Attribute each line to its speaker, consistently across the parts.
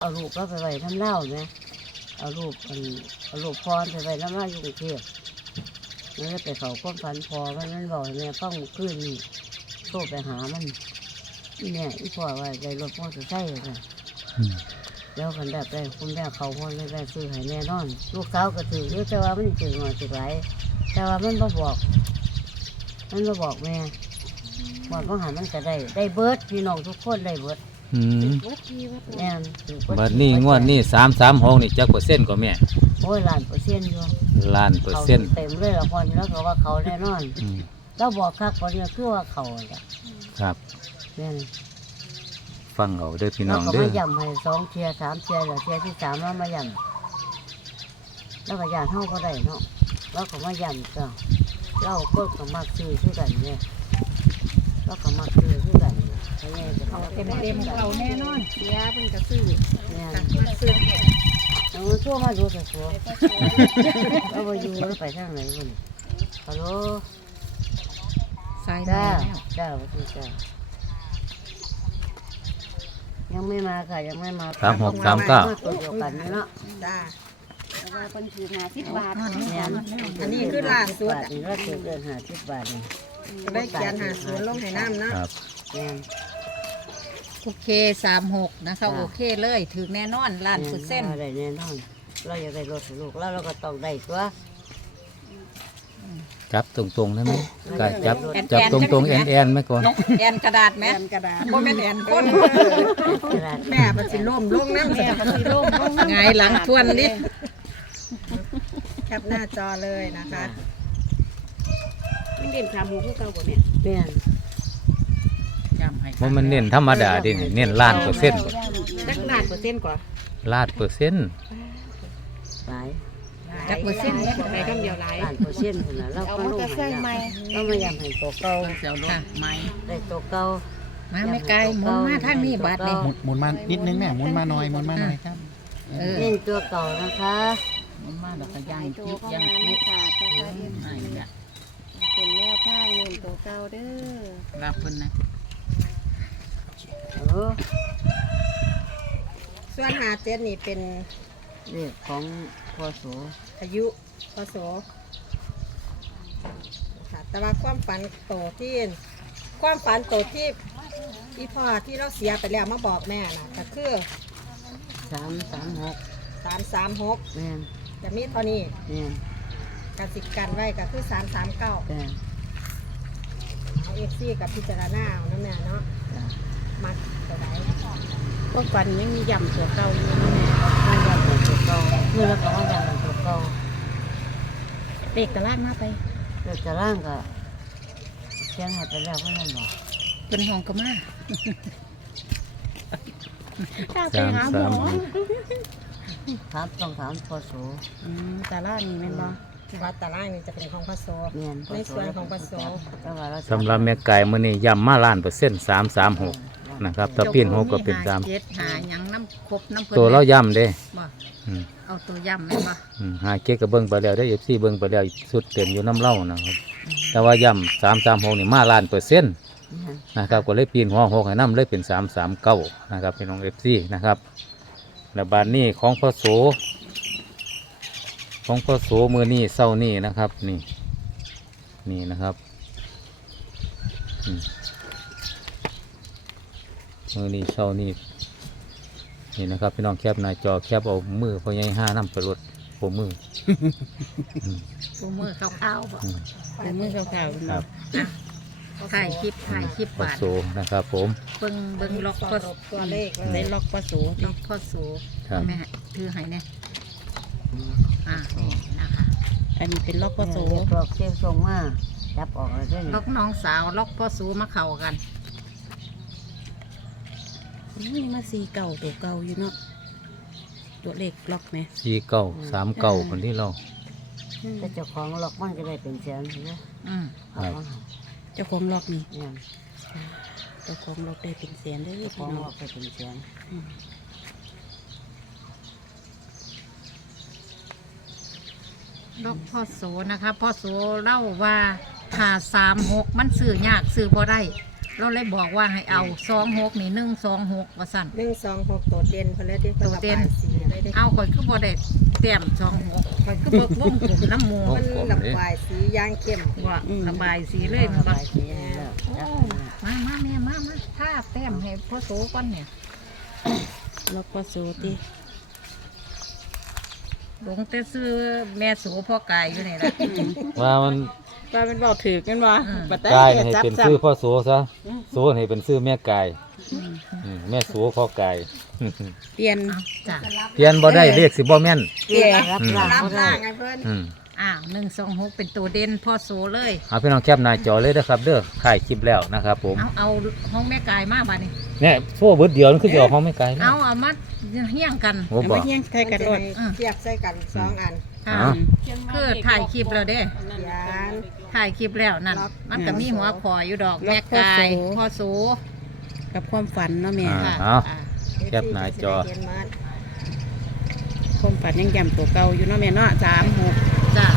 Speaker 1: เอาลูกก็ไปไว้น้ำเล่าไหมเอาลูกพรไปไว้น้ำเล่าอยู่กรุงเทพแล้วไปเขาความฝันพอมันบอกแม่ฟังขึ้นนี่โทรไปหามันเนี่ยอีพ่อว่าใจรถมอเตอร์ไซค์เลยแล้วกันแบบได้คุณแม่เขาพอได้ซื้อให้แน่นอนลูกสาวก็ถือเยอะแต่ว่ามันถือหน่อยถือหลายแต่ว่ามันมาบอกแม่บอกว่าหามันก็ได้เบิร์ดพี่น้องทุกคนได้เบิร์ดแม่
Speaker 2: บัดนี้งวดนี้336นี่จักเปอร์เซ็นต์ก็แม่
Speaker 1: โอ้ย1,000,000อยู่
Speaker 2: 1,000,000
Speaker 1: เต็มเลยละคนแล้วก็ว่าเขาแน่นอนเราบอกคักคนนี้คือว่าเขาแหละ
Speaker 2: ครับ
Speaker 1: แม่
Speaker 2: ฟังเอาเด้อพี่น้อง
Speaker 1: เด้อ
Speaker 2: เด้อ
Speaker 1: มาย่ำให้2 เที่ย 3 เที่ยแล้วเที่ยที่ 3แล้วมาย่ำแล้วก็ย่างเท่าก็ได้เนาะแล้วก็มาย่ำจ้ะเราก็มักซื้อที่กันเนี่ยแล้วก็มักซื้อที่กัน
Speaker 3: เขาเต็มเขาแน่นอนเสียเป็นกระซื้อ
Speaker 1: เนี่ย
Speaker 3: ซื้อ
Speaker 1: ช่วงมาดูแต่ชัวแล้วมาอยู่แล้วไปทางไหนคนฮัลโหล
Speaker 3: สายมาแล้ว
Speaker 1: จ้าพี่จ้ายังไม่มาค่ะยังไม่มา
Speaker 2: 3639
Speaker 1: ตัวเดียวกันเนาะ
Speaker 3: จ้า
Speaker 4: ว่าคนถือ50 บาท
Speaker 1: เนี่ย
Speaker 3: อันนี้คือล่าสุด
Speaker 1: นี่เราถือเดิน50 บาทนี่
Speaker 3: ได้เขียน50ลงให้น้ำนะครับ
Speaker 1: เนี่ย
Speaker 4: โอเค36นะคะโอเคเลยถือแน่นอน1,000,000
Speaker 1: ได้แน่นอนเราอยากได้รถลูกแล้วเราก็ต้องได้ตัว
Speaker 2: จับตรงๆได้ไหมก็จับตรงๆแอนไหมก่อน
Speaker 4: แอนกระดาษไหม
Speaker 3: กระดาษ
Speaker 4: บ่แม่นแอนคน
Speaker 3: แม่มันสิล่มลงน้ำแม่มันสิล่มลงน้ำ
Speaker 4: ไงหลังทวนดิ
Speaker 3: แคปหน้าจอเลยนะคะ
Speaker 4: มันเด่น36คือเก่าบ่แม่
Speaker 1: แม่
Speaker 2: มันเน้นธรรมดาดิเน้น1,000,000%
Speaker 4: จัก1,000,000%กว่า
Speaker 2: 1,000,000%
Speaker 1: หลาย
Speaker 4: จักเปอร์เซ็นต์ได้บ่ได้คำเดียวหลาย
Speaker 1: 1,000,000คนน่ะเราก็ลงให้เราไม่ยำให้ตัวเก่าได้ตัวเก่า
Speaker 4: มาไม่ไกลหมุนมาทางนี้บาดนี่
Speaker 5: หมุนมานิดนึงแม่หมุนมาหน่อยครับ
Speaker 1: เล่นตัวเก่านะคะ
Speaker 4: หมุนมาแล้วก็ย่าง
Speaker 3: ตัว
Speaker 4: คิด
Speaker 3: เข้า
Speaker 4: ย่าง
Speaker 3: มา
Speaker 4: คิ
Speaker 3: ไม่
Speaker 4: ด
Speaker 3: ขาดนะคะเป็นแนวทางเน้นตัวเก่าเด้อ
Speaker 4: รับเพิ่นนะ
Speaker 3: ส่วน57นี่เป็น
Speaker 1: เรื่องของพอโส
Speaker 3: อายุพศค่ะแต่ว่าความฝันโตที่อีพ่อที่เราเสียไปแล้วมาบอกแม่น่ะก็คือ
Speaker 1: 336
Speaker 3: 336
Speaker 1: แม่
Speaker 3: จะมีเท่านี้
Speaker 1: แม่
Speaker 3: การสิกันไว้ก็คือ339
Speaker 1: แม่
Speaker 3: เอาFCกับพิจารณาเอานะแม่เนาะมักตัวไหน
Speaker 4: พวกฟันยังมีย่ำตัวเก่าอยู่
Speaker 1: ไม่ยำให้ตัวเก่าคือเราก็ไม่ยำให้ตัวเก่า
Speaker 4: เด็กตะลากมาไป
Speaker 1: เด็กจะร่างก็เชียงหายไปแล้วเพื่อนบอก
Speaker 4: เป็นห้องก็มา
Speaker 2: ไปหาหมอ
Speaker 1: ต้องถามพอโส
Speaker 4: ตะลากนี่แม่นบ่
Speaker 3: วัดตารางนี่จะเป็นของพระโสในส่วนของพระโส
Speaker 2: สำหรับแม่ไก่มื้อนี้ย้ำมา1,000,000% 336นะครับถ้าปีน6ก็เป็น3
Speaker 4: 7หาหยังน้ำครบน้ำเพิ่น
Speaker 2: ตัวเราย้ำเด้
Speaker 4: บ่เอาตัวย่ำแม่นบ่
Speaker 2: หาเก๊กก็เบิ่งไปแล้วได้ FC เบิ่งไปแล้วสุดเต็มอยู่น้ำเล่านะครับแต่ว่าย้ำ336นี่มา1,000,000%นะครับก็เลยปีนหัว6ให้น้ำเลยเป็น339นะครับพี่น้อง FC นะครับแล้วบาดนี้ของพระโสมือนี่เศร้านี่นะครับนี่นะครับมือนี่เศร้านี่นะครับพี่น้องแคบหน้าจอแคบเอามือพอใหญ่5น้ำไปรดหัวมือ
Speaker 4: ขาวๆบ่เป็นมือขาวๆครับถ่ายคลิป
Speaker 2: พระโสนะครับผม
Speaker 4: เบิ่งล็อกพอ
Speaker 3: ตัวเลข
Speaker 4: ได้ล็อกพอโสแม่ถือให้แน่นะคะอันนี้เป็นล็อกพอโส
Speaker 1: ล็อกเชี่ยวทรงมาจับออกเลย
Speaker 4: ล็อกน้องสาวล็อกพอโสมาเข้ากัน
Speaker 3: นี่มา4เก่าตัวเก่าอยู่เนาะตัวเลขล็อกไหม
Speaker 2: 4939คนที่เรา
Speaker 1: แต่เจ้าของล็อกมันก็ได้เป็นแสนนะ
Speaker 3: เจ้าของล็อกนี่เจ้าของล็อกได้เป็นแสนได้
Speaker 1: ของล็อกได้เป็นแสน
Speaker 4: ล็อกพ่อโสนะคะพ่อโสเล่าว่าถ้า36มันซื้อยากซื้อบ่ได้เราเลยบอกว่าให้เอา26นี่126ว่าสั่น
Speaker 3: 126ตัวเด่นเพิ่นเลยที่
Speaker 4: ตัวเด่น
Speaker 3: สีเลยเด้
Speaker 4: เอาข่อยคือบ่ได้เต็ม26ข่อยคือบ่วงกลมน้ำหมู
Speaker 3: มันระบายสีอย่างเข้ม
Speaker 4: ว่าระบายสีเลยมันบ่
Speaker 1: ไปที่นี่แล้ว
Speaker 4: โอ้มาแม่มาถ้าแต้มให้พ่อโสก่อนเนี่ย
Speaker 3: ล็อกก็สูติ
Speaker 4: ลงแต่ซื้อแม่โสพ่อกายอยู่นี่ล่ะ
Speaker 2: ว่ามัน
Speaker 3: ว่ามันบอกถือกันบ่
Speaker 4: อืม
Speaker 3: บัด
Speaker 2: กาย
Speaker 3: แต่
Speaker 2: ให้
Speaker 3: จับ
Speaker 2: เป็น
Speaker 3: จับ
Speaker 2: ชื่อพ่อโสซะโสให้เป็นชื่อแม่กายแม่โสพ่อกาย
Speaker 3: เปลี่ยน
Speaker 4: เอาจ้ะ
Speaker 2: เพียนบ่ได้เลขสิบ่แม่น
Speaker 3: เกี่ย
Speaker 1: รับร่าง
Speaker 3: รับ
Speaker 1: ก็ได้
Speaker 3: ร่างไงเพิ่น
Speaker 2: อืม
Speaker 4: 126เป็นตัวเด่นพ่อโสเลย
Speaker 2: เอาพี่น้องแคปหน้าจอเลยนะครับเด้อถ่ายคลิปแล้วนะครับผม
Speaker 4: เอาห้องแม่กายมาบัดนี้
Speaker 2: เนี่ยโซ่เบิดเดียวนั่นคือสิออกห้องแม่กายแล้ว
Speaker 4: เอามาเฮี้ยงกัน
Speaker 2: โอ้
Speaker 3: เอา
Speaker 2: บ่
Speaker 3: มาเฮียงใส่กันรถ
Speaker 4: อืม
Speaker 3: เทียบใส่กัน2อัน
Speaker 4: ค่ะ
Speaker 2: เอา
Speaker 4: คือถ่ายคลิปแล้วเด้
Speaker 3: ยาน
Speaker 4: ถ่ายคลิปแล้วนั่น
Speaker 3: ล็อก
Speaker 4: มันก็มีหัวคออยู่ดอก
Speaker 3: ล็
Speaker 4: แม่
Speaker 3: อกพ่อก
Speaker 4: าย
Speaker 3: โส
Speaker 4: พ่อโส
Speaker 3: กับความฝันเนาะแม่
Speaker 4: ค่ะ
Speaker 2: เอา
Speaker 4: อ่า
Speaker 2: แคปหน้าจอ
Speaker 3: เห็นมันความฝันยังย้ำตัวเก่าอยู่เนาะแม่เนาะ36
Speaker 4: จ้ะ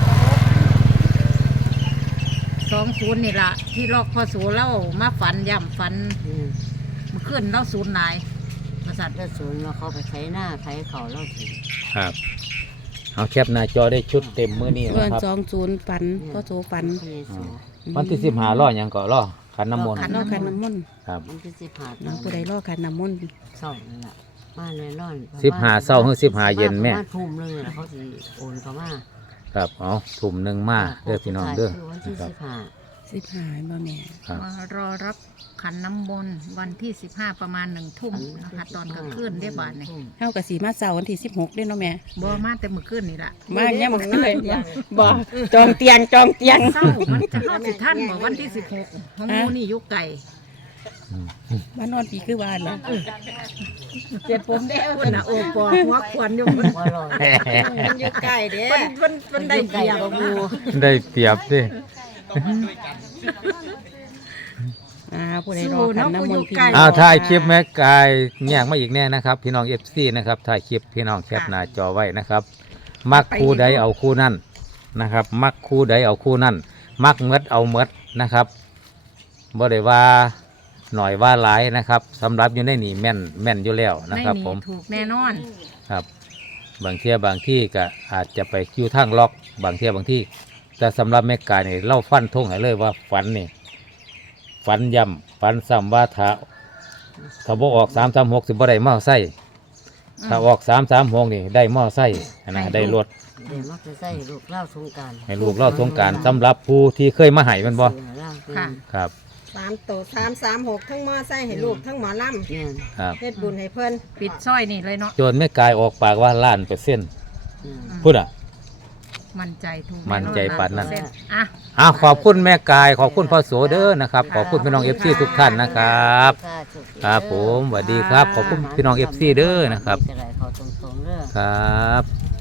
Speaker 4: 20นี่ล่ะที่ลอกพ่อโสเล่ามาฝันย่ำฝัน เมื่อคืนเราศูนย์นายบริษัท
Speaker 1: แล้วศูนย์เราเขาไปใช้หน้าใช้เขาเราสิ
Speaker 2: ครับเอาแคปหน้าจอได้ชุดเต็มมื้อนี้
Speaker 3: ส่วน
Speaker 2: นะครับ
Speaker 3: 20ฝันก็โสฝัน
Speaker 1: พระเยซู
Speaker 2: วันที่15รอหยังก็รอขันน้ำมนต์
Speaker 3: รอขันน้ำมนต์
Speaker 2: ครับ
Speaker 1: มันที่สิบห้า
Speaker 3: น้องผู้ใดรอขันน้ำมนต์
Speaker 1: เศร้านั่นแหละมาแน่นอน
Speaker 2: 15เช้าถึง15เย็นแม่
Speaker 1: ประาณทุ่มเลยนะเขาสิโอนเขามา
Speaker 2: ครับเอาถุ่มหนึงมาเด้อพี่น้องเด้อ
Speaker 1: คือวันที่
Speaker 2: นะครับ
Speaker 1: 15
Speaker 3: 15บ่แม่
Speaker 2: ครับ
Speaker 4: มารอรับขันน้ำมนต์วันที่ 15 ประมาณ1 ทุ่มนะคะตอนกลางคืนได้บาทนี่
Speaker 3: เฮาก็สิมาเสาร์วันที่16เด้เนาะแม่
Speaker 4: บ่มาแต่เมื่อคืนนี่ล่ะ
Speaker 3: มาเนี่ยมันก็เลยบ่จองเตียง
Speaker 4: เศร้ามันจะเข้าสิท่านบอกวันที่ 16ของหมูนี่อยุกไก่
Speaker 3: มานอนปีคือวานเหรอ
Speaker 4: เจ็บผมได้คนน่ะโอปอหัวควันอยู่มัน
Speaker 1: ว่ารอ
Speaker 3: มันอยู่ใกล้เด้
Speaker 4: มันได้เปรียบ
Speaker 1: บ่บู
Speaker 2: ได้เปรียบดิ
Speaker 3: ผู้ใดรอขันน้ำมนต์พี่
Speaker 2: เอาถ่ายคลิปแม่กายแยกมาอีกแน่นะครับพี่น้อง FC นะครับถ่ายคลิปพี่น้องแคปหน้าจอไว้นะครับ มักคู่ใดเอาคู่นั่นนะครับ มักคู่ใดเอาคู่นั่นมักเมดเอาเมดนะครับบ่ได้ว่าหน่อยว่าหลายนะครับสำหรับอยู่ในนี่แม่นอยู่แล้วนะครับ
Speaker 4: ไม่
Speaker 2: ผม
Speaker 4: ถูกแน่นอน
Speaker 2: ครับบางเที่ยบางที่ก็อาจจะไปคิวทางล็อกบางเที่ยบางที่แต่สำหรับแม่กายนี่เล่าฟันทงให้เลยว่าฝันนี่ฝันย่ำฝันซ้ำว่าถ้าบ่ออก336สิบ่ได้มอไซค์ถ้าออก336นี่ได้มอไซค์นะได้รถ
Speaker 1: เดี๋ยวมักจะใส่ลูกเล่าสงกราร
Speaker 2: ให้ลูกเล่าสงกรารสำหรับผู้ที่เคยมาให้มันบ่
Speaker 4: ค่ะ
Speaker 2: ครับ
Speaker 3: 3ตัว336ทั้งมอไซค์ให้ลูกทั้งหมอล
Speaker 1: เนี่ย
Speaker 2: ครับ
Speaker 3: ำเฮ็ดบุญให้เพิ่น
Speaker 4: ปิดสร้อยนี่เลยเนาะ
Speaker 2: จนแม่กายออกปากว่าล้านเปอร์เซ็นต์
Speaker 1: อืม
Speaker 2: พูดอ่ะ
Speaker 4: มั่นใจถูก
Speaker 2: มั่นใจปานนั้น
Speaker 4: อ่ะ
Speaker 2: ขอบคุณแม่กายขอบคุณพ่อโสเด้อนะครับขอบคุณพี่น้อง FC ทุกท่านนะครับ ครับผมสวัสดีครับขอบคุณพี่น้อง FC เด้อนะครับ
Speaker 1: จะได้เขาตรงๆเด้อ
Speaker 2: ครับ